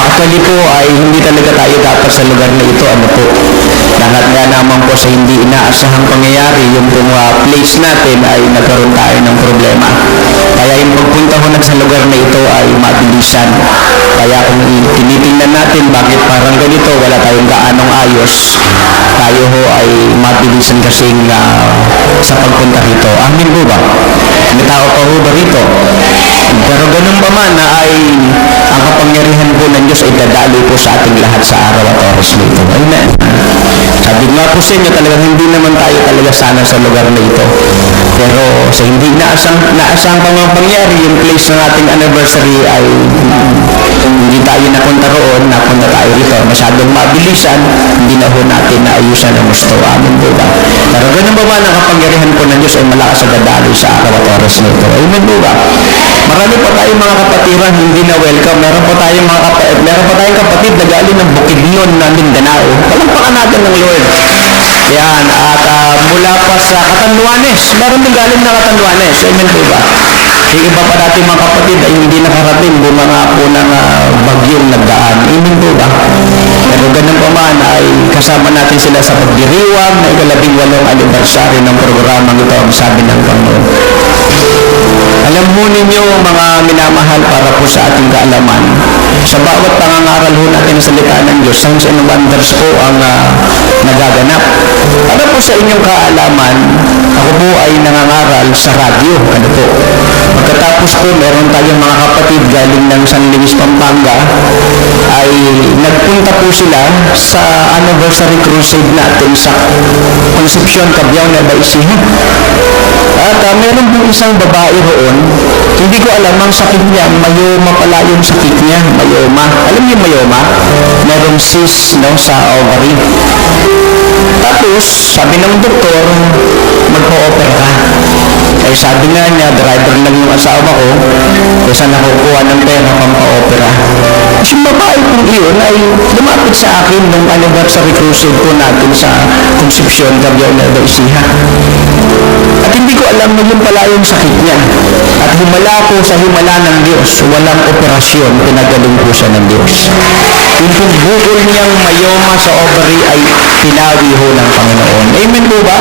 Actually po ay hindi talaga tayo dapat sa lugar na ito, ano po, Lahat nga naman po sa hindi inaasahang pangyayari, yung pong place natin ay nagkaroon tayo ng problema. Kaya yung pagpunta ko sa lugar na ito ay mabilisan. Kaya kung tinitingnan natin bakit parang ganito, wala tayong gaanong ayos, tayo ho ay mabilisan kasing sa pagpunta rito. Amin po ba? May tao pa ho ba rito? Pero ganun pa man na ay ang kapangyarihan po ng Diyos ay dadaloy po sa ating lahat sa araw at oras nito. Amen. Sabi nga po sa inyo, talagang hindi naman tayo talaga sana sa lugar na ito. Pero sa hindi naasang pangyari, yung place ng ating anniversary ay hindi tayo napunta roon, napunta tayo rito. Masyadong mabilisan, hindi na ho natin naayusan ang gusto. Amen po ba? Pero ganun ba man ang kapangyarihan po ng Diyos ay malakas ang dadaloy sa araw at oras nito. Amen po ba? Marami pa tayong mga kapatiran hindi na welcome. Meron pa tayong kapatid na galing ng Bukidnon na Mindanao. Palampakan natin ng Lord. Yan. At mula pa sa Catanduanes. Meron din galing na Catanduanes. Amen po ba? Yung iba pa natin mga kapatid ay hindi nakarating bumanga po ng bagyong nagdaan. Amen po ba? Pero ganun pa man ay kasama natin sila sa pagdiriwang na ika-18 anibersaryo ng programang ito, ang sabi ng Panginoon. Alam mo ninyo mga minamahal, para po sa ating kaalaman, sa bawat pangangaral ho natin sa salita ng Diyos, signs and wonders po ang nagaganap. Para po sa inyong kaalaman, ako po ay nangangaral sa radyo. Ano po? Pagkatapos po, meron tayong mga kapatid galing ng San Luis, Pampanga, ay nagpunta po sila sa anniversary crusade natin sa Concepcion, Cabiao, Nueva Ecija. At meron po isang babae roon, hindi ko alam ang sakit niya, mayoma pala yung sakit niya, mayoma. Alam niyo mayoma? Merong cyst sa ovary. Tapos, sabi ng doktor, magpa-opera ka. Eh sabi nga niya, driver lang yung asawa ko, kaya nakukuha ng pera pampa-opera. Kasi yung babae kong iyon ay lumapit sa akin nung anniversary crusade po natin sa Concepcion, Cabiao, Nueva Ecija. At hindi ko alam na yun pala yung sakit niya. At himala po sa himala ng Diyos, walang operasyon, pinagaling po siya ng Diyos. Yung bukol niyang mayoma sa ovary ay pinawi ho ng Panginoon. Amen po ba?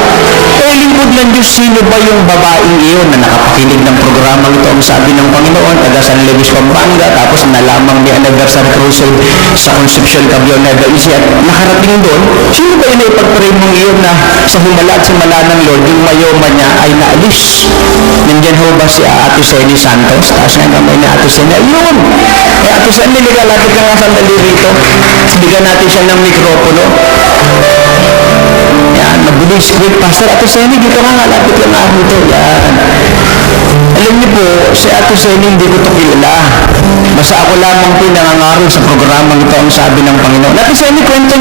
Eh, lingkod ng Diyos, sino ba yung babaeng iyon na nakapakinig ng programang ito? Ang sabi ng Panginoon, taga San Luis, Pampanga, tapos nalamang ni anniversary crusade sa Concepcion, Cabiao, Nueva Ecija at nakarating doon, sino ba yun ay pag-pray mong iyon na sa himala at simala ng Lord, yung mayoma niya ay naalis? Nandiyan ho ba si Ate Seni Santos? Taas nga kamay ni Ate Seni. Ayun! Eh, Ate Seni, lapit ka nga sandali rito. Bigyan natin siya ng mikropono. Yan, mabilis. Quick, Pastor Ate Seni, dito nga, lapit lang ako ito. Yan. Alam niyo po, si Ate Seni hindi ko ito kilala. Basta ako lamang po nangangaral sa programang ito, ang sabi ng Panginoon. Ate Seni, kwento